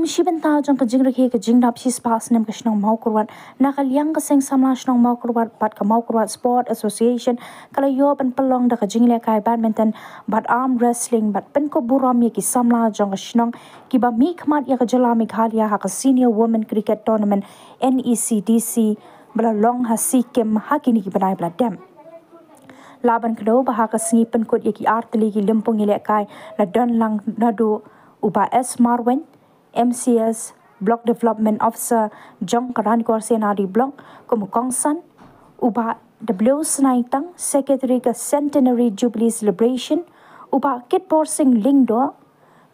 Komshibenta jong kajing reki kajing dap si spas nem kashnong mau kurwan nakaliang kaseng sama shnong mau kurwan pat ka mau kurwan sport association kala yo pen pelong da kajing le kai badminton bat arm wrestling bat pen ko buram ye ki samla jong kashnong ki ba mi khmat ya kajala meghalaya ha ka senior women cricket tournament NECDC bala long ha sikem hakini ki banai bla dem laban kdo bahaka singi penkut yaki artli ki limpung ile kai la don lang nadu uba S Marwen MCS Block Development Officer Jong Karan Korsenari Block Kumukongsan uba W Snaitang Secretary ka Centenary Jubilee Celebration uba Kit Porsing Lingdo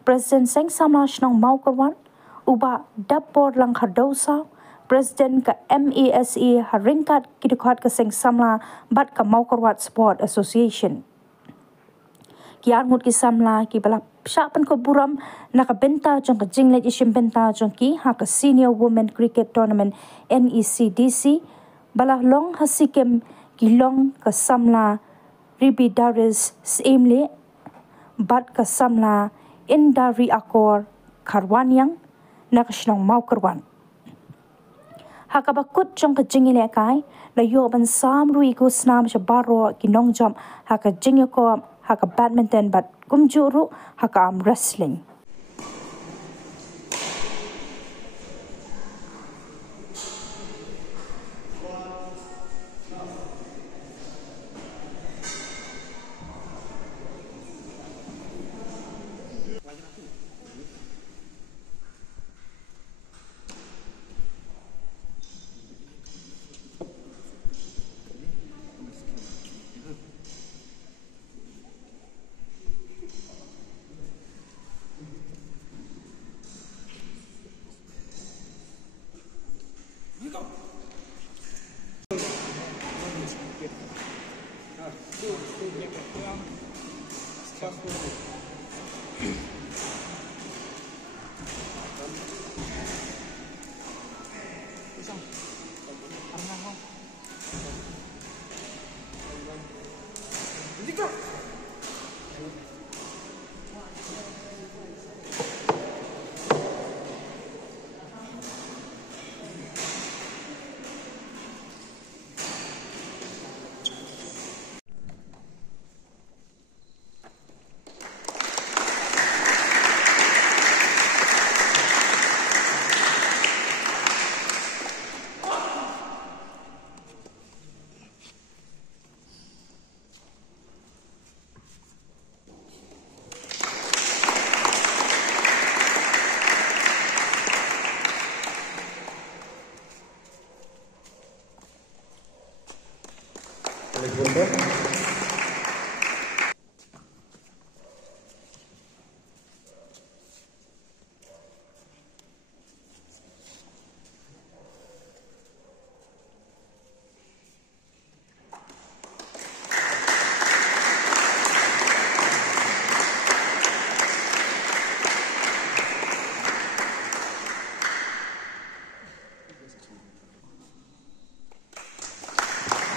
President Seng Samash Nong Maukarwan uba Dapor Lang Hardosa President ka MESE Haringkat Kidukhat ka Seng Samla Bat ka Maukarwat Sport Association kiar ngut ki samla ki bala syapan ko buram nakabenta jong ka jinglet isim benta jong ki ha ka senior women cricket tournament NECDC bala long hasikem ki long ka samla ribi daris semle bat ka samla indari akor karwanyang nakashnong maukarwan hakabakut jong ka jingile kai la yo ban samru iku snam shabaro ki nongjam ha ka jingko haka badminton bat kumjuru haka arm wrestling.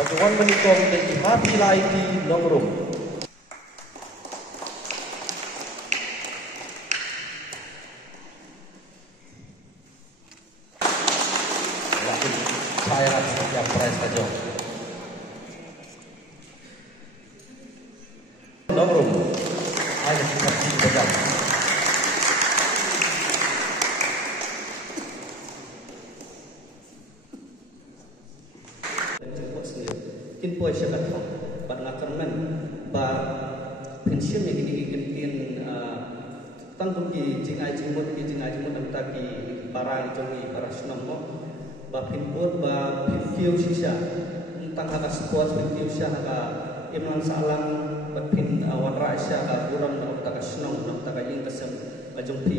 Bagaimana menikong dari hati laiti nomor saya yang presta jo nomor ada seperti begal kin poi syakat bat ngakan men ba pensiun yang gini tanggung ki jingai jimut anta ki barang jongi barasnom mo ba pinput ba pinkiu sisa tang haka sport pinkiu sisa haka imlan salang ba pin wan raisya ka buram na taka snong na taka ing kasem ajong pi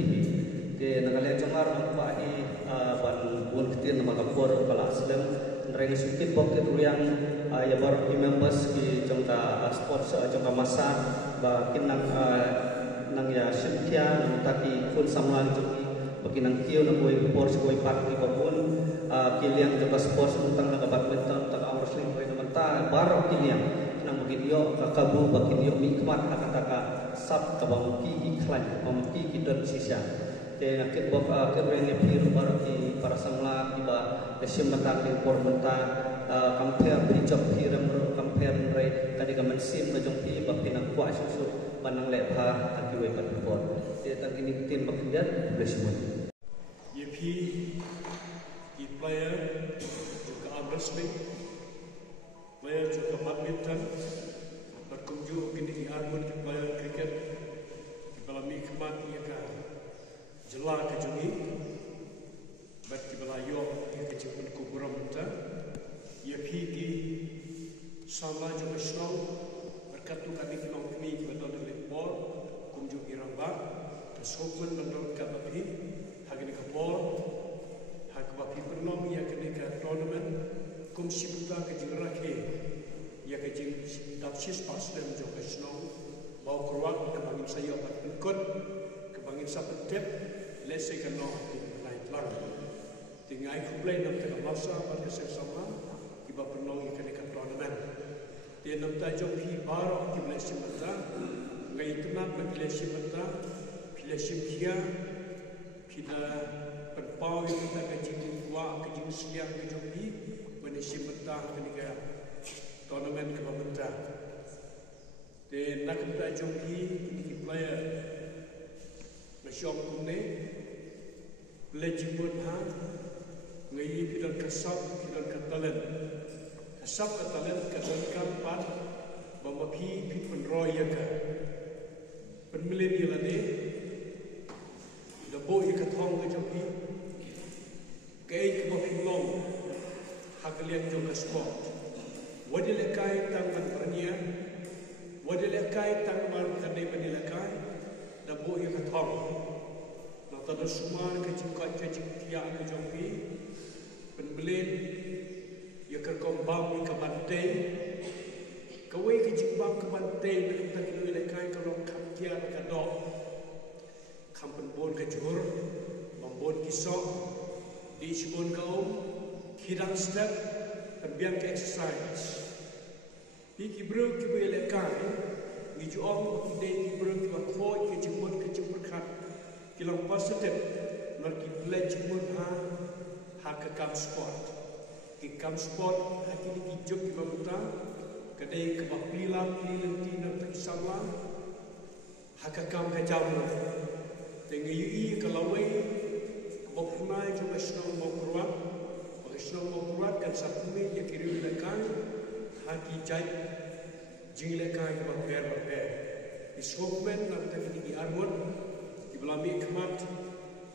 ke nagale jongar ang pa hi ban bun kitin na magapor kala aslam reng sukit bokit ruyang ya bar members ki jongka sports jongka masa ba kinang nang ya syutia nang taki kun samlan joki bakinang kiyo na boy sports boy park ni babun kiliang jongka sports tentang na badminton tentang wrestling boy naman ta bar kiliang nang bagidyo kakabu bagidyo mikmat hakataka sab kabang ki iklan ki kidon sisya Kaya nakit bok kebrengnya pir baru di para samla di ba kesim matang di por mentang compare bridge pir compare mereka tadi kaman sim ngajong pi ba pinang kuat susu banang lepha akiwe pat por. Dia tang ini tim bakian blessing. EP player juga arm wrestling, player juga badminton, berkunjung kini armut player cricket, kepala mikmat ia ka jelah kejungi, bat kepala yo ia kejungi kuburam ta, EP ki sama juga snow berkatu kami kenong kini betul dari ball, kunjung iramba, kesukman menurut kabapi, hagini kapol. Bapi penong ia kena tournament kumsi buta kejing rakhe ia kejing dapsis paslen jo kesno bau keruak kebangin saya bat ikut kebangin sapetep lese kena naik lang tingai kuplay nam tengah masa bat kesama iba penong ia kena tournament dia nam ta jo pi baro ki blesi mata ngai kenap blesi mata blesi kia kita pau yang kita kejing kuat, kejing siang, kejing ni, menyim mentah ketika tournament kebamentah. Dan nak kita jumpi ini player masyarakat tunai, boleh jemput hang, ngayi pidan kasap, pidan katalan, kasap katalan kampat, bamapi pipun roya ka, penmilenial ni, dabo ikatong kejumpi. Kaya kemapilong hakalian juga sport. Wadilekai tangman pernia, wadilekai tangman kadai wadilekai, dabu ia katong. Nata semua kecik tiak kejompi, penbelin ia kerkombang ke bantai, kawai kecik bang ke bantai nak tak wadilekai kalau kamtian kadok, kampen bon kejur, bambon kisok. Di sebon kaum hidang step terbiang ke exercise. Piki bro kibu elekai ngiju om kidei bro kibu koi ke jemput kat kilang positif nor ki play jemput ha ke kam sport. Ki kam sport hakini ki jok kibu muta kedai kibu pilam ti nor tak sama ha ke kam ke jamu. Tengi yui kalawai Boknai juga senang mau kan satu ni yang kiri lekai haki jai jing lekai berper. Iskopmen nak tadi di armut di belami kemat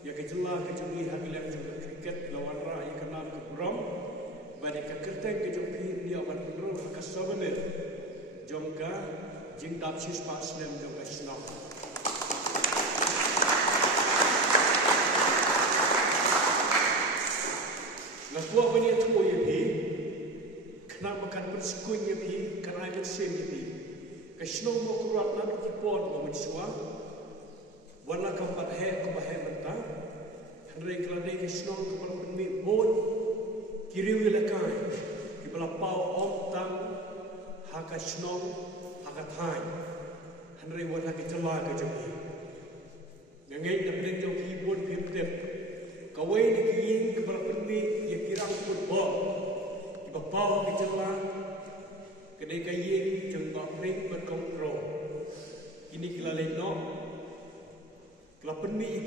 ya kejelah kejungi habilan juga kriket lawan ra ya kenal ke buram bagi kekerteng kejumpi dia awan benar kasabener jongka jing dapsis pasnem juga senang. Nakuah banyak tu ye bi, kena makan bersekuin ye bi, kena agak sen ye bi. Kesno mau keluar lalu kipor mau mencua, warna keempat ke bahaya mentah. Henry keladai kesno kepala penmi bon, kiri wilakai, kepala pau om tang, haka sno, haka thai. Henry warna kejelah kejoki. Ngangai nampak joki bon pimtep. Kawai ni kiing kepala penmi ia kirang football. Iba pau kejelah kedai kain jengkok ring berkontrol. Ini kelalai no. Kepala penmi